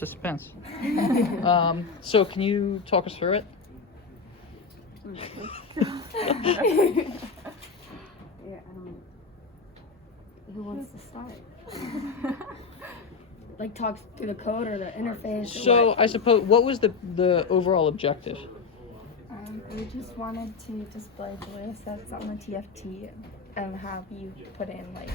Suspense. So can you talk us through it? Yeah, who wants to start? Like talk through the code or the interface? So I suppose, what was the overall objective? We just wanted to display Julia sets on the TFT and have you put in like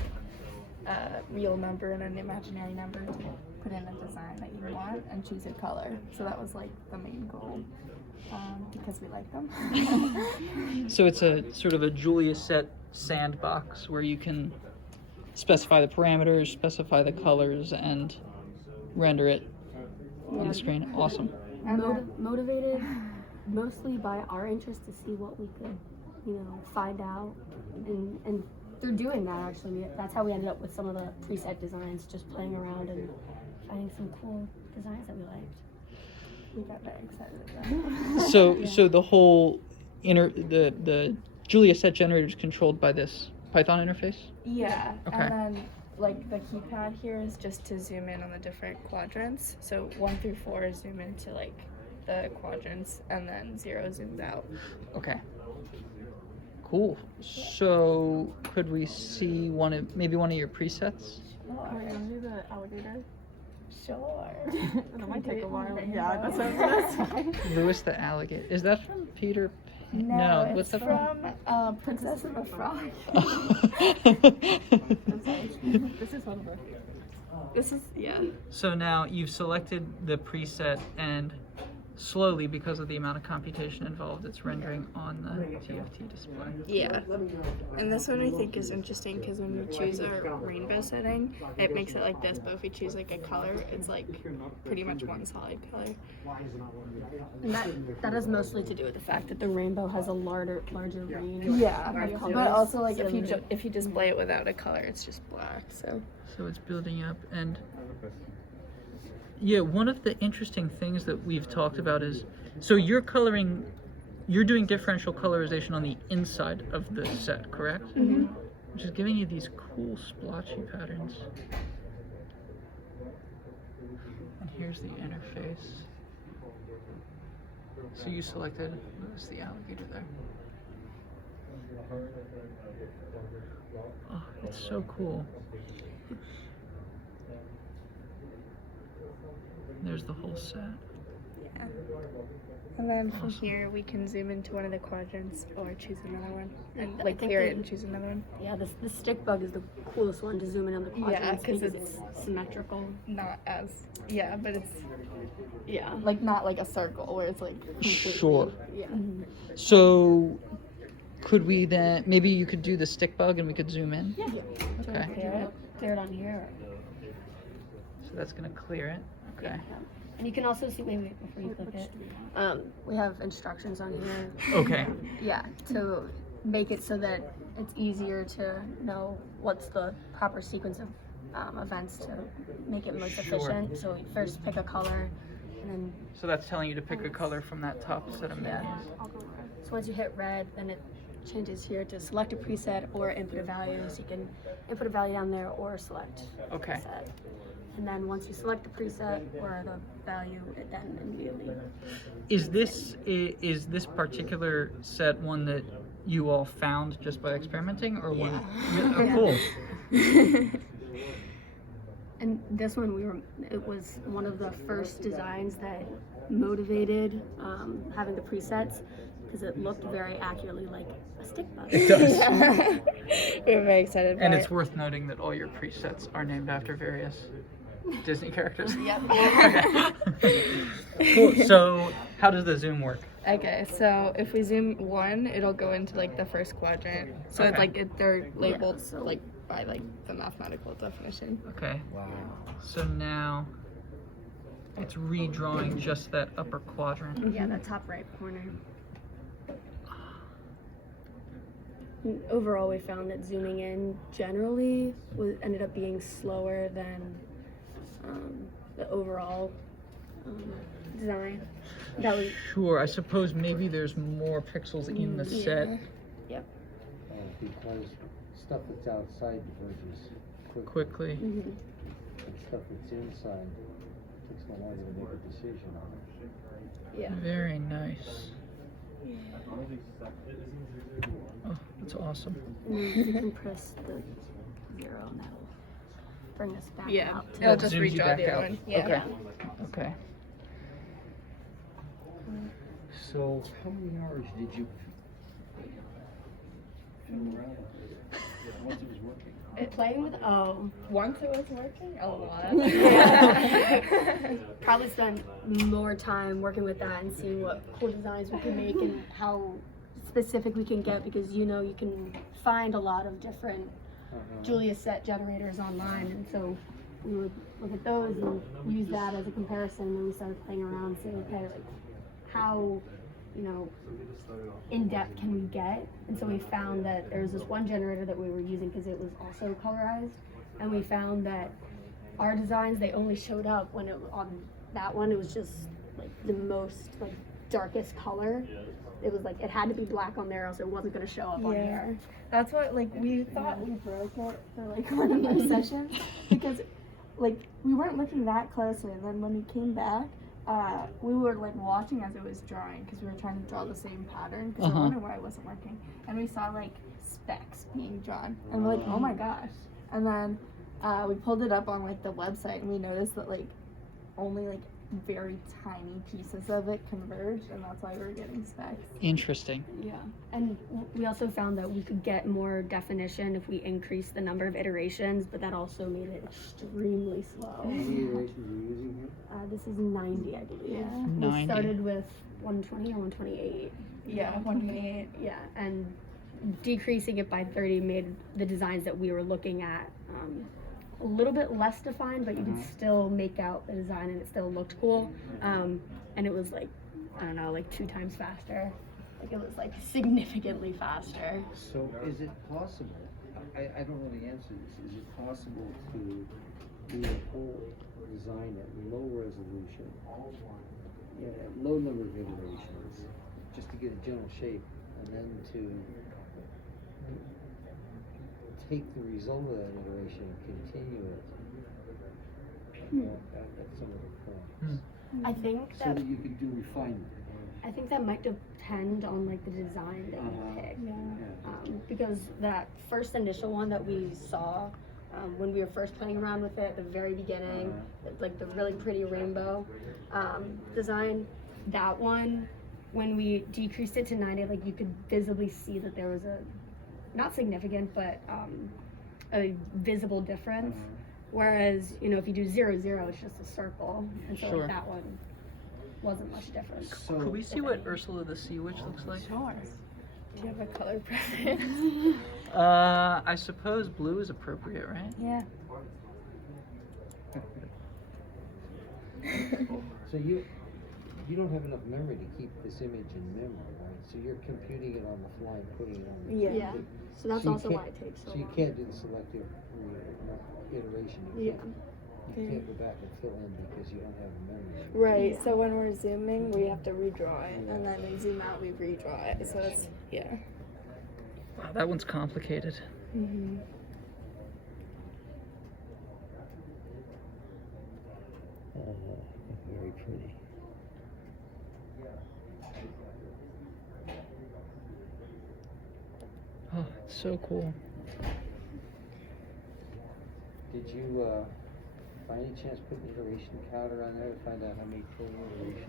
a real number and an imaginary number to put in a design that you want and choose a color. So that was like the main goal because we like them. So it's a sort of a Julia set sandbox where you can specify the parameters, specify the colors, and render it on the screen. Awesome. Motivated mostly by our interest to see what we could, find out, and through doing that, actually, that's how we ended up with some of the preset designs, just playing around and finding some cool designs that we liked. We got very excited about that. So the whole the Julia set generator is controlled by this Python interface? Yeah. Okay. And then like the keypad here is just to zoom in on the different quadrants. So 1 through 4 zoom into like the quadrants, and then 0 zooms out. Okay. Cool. So could we see maybe one of your presets? Are we gonna do the alligator? Sure. That might take a while. Yeah, that's what I was gonna say. Lewis the alligator. Is that from Peter? No, what's it's that from Princess and the Frog. I'm sorry. This is one of the. This is, yeah. So now you've selected the preset, and slowly, because of the amount of computation involved, it's rendering on the TFT display. Yeah. And this one I think is interesting because when we choose our rainbow setting, it makes it like this, but if we choose like a color, it's like pretty much one solid color. And that has mostly to do with the fact that the rainbow has a larger range. Yeah, of colors. but also like if you display it without a color, it's just black. So It's building up, and yeah, one of the interesting things that we've talked about is, so you're doing differential colorization on the inside of the set, correct? Mm-hmm. Which is giving you these cool splotchy patterns. And here's the interface. So you selected Lewis the alligator there. Oh, it's so cool. There's the whole set. yeah. And then from here we can zoom into one of the quadrants or choose another one and I like think clear it and choose another one. Yeah, the stick bug is the coolest one to zoom in on the quadrants 'cause because it's it's symmetrical. Not as but it's Yeah. like not like a circle where it's like completely, Sure. Yeah. So could we then, maybe you could do the stick bug and we could zoom in? Yeah. Okay. Clear it on here. So that's gonna clear it. Okay. And you can also see, wait, before you click it, we have instructions on here. Okay. Yeah, to make it so that it's easier to know what's the proper sequence of events to make it most efficient. So we first pick a color, and then So that's telling you to pick a color from that top set of menus. so once you hit red, then it changes here to select a preset or input a value. So you can input a value down there or select Okay. preset. And then once you select the preset or the value, it then immediately. Is this particular set one that you all found just by experimenting, or one? Yeah, oh, cool. And this one, it was one of the first designs that motivated having the presets because it looked very accurately like a stick bug. It does. We're very excited about And it. it's worth noting that all your presets are named after various Disney characters. Yep. Okay. Cool. So how does the zoom work? Okay, so if we zoom 1, it'll go into like the first quadrant. So it's Okay. like they're labeled like by like the mathematical definition. Okay. Wow. So now it's redrawing just that upper quadrant. Yeah, the top right corner. And overall, we found that zooming in generally ended up being slower than the overall design. That was Sure. I suppose maybe there's more pixels in the set. Yep. Because stuff that's outside diverges quickly. Quickly. Mm-hmm. And stuff that's inside takes no longer to make a decision on it. Yeah. Very nice. Oh, that's awesome. And then decompress the 0 and that'll bring us back Yeah. out to It'll That just zooms you redraw back the other out. one. Yeah. Okay. Okay. So, how many hours did you fiddle around with it once it was working? playing with Once it was working, a lot. probably spend more time working with that and seeing what cool designs we can make and how specific we can get, because you can find a lot of different Julia set generators online, and so we would look at those and use that as a comparison, and we started playing around and saying, okay, like how in depth can we get? And so we found that there was this one generator that we were using because it was also colorized, and we found that our designs, they only showed up when on that one it was just like the most like darkest color. It was like it had to be black on there, else it wasn't going to show up on here. That's what, like, we thought we broke it for, like, one of our sessions, because, like, we weren't looking that closely, and then when we came back, we were, like, watching as it was drawing, because we were trying to draw the same pattern, because we were wondering why it wasn't working, and we saw, like, specks being drawn, and we're like, oh my gosh, and then, we pulled it up on, like, the website, and we noticed that, like, only, like, very tiny pieces of it converged, and that's why we were getting specks. Interesting. Yeah, and we also found that we could get more definition if we increased the number of iterations, but that also made it extremely slow. How many iterations are you using here? This is 90, I believe. Yeah. 90. We started with 120 or 128. Yeah, 128. Yeah, and decreasing it by 30 made the designs that we were looking at a little bit less defined, but you could still make out the design and it still looked cool. And it was like, I don't know, like 2 times faster. Like it was like significantly faster. So, is it possible, I don't know the answer to this, is it possible to do a whole design at low resolution, at low number of iterations, just to get a general shape, and then to take the result of that iteration and continue it at some of the points, I think so that that you could do refinement. might depend on like the design that you pick. Yeah. Because that first initial one that we saw when we were first playing around with it at the very beginning, like the really pretty rainbow design, that one, when we decreased it to 90, like you could visibly see that there was a not significant, but a visible difference. Whereas, if you do 0, 0, it's just a circle, and so Sure. like, that one wasn't much different. So, Could we see what Ursula the Sea Witch looks like? Sure. Do you have a color preference? I suppose blue is appropriate, right? Yeah. so you don't have enough memory to keep this image in memory, right? So you're computing it on the fly and putting it on the Yeah. So that's you also why can't- it takes so So you long. can't do the selective iteration. Yeah. You can't go back and fill in because you don't have the memory. Right, so when we're zooming, we have to redraw it, and then we zoom out, we redraw it, so it's, yeah. Wow, that one's complicated. Mm-hmm. Very pretty. Oh, it's so cool. Did you, by any chance, put an iteration counter on there to find out how many total iterations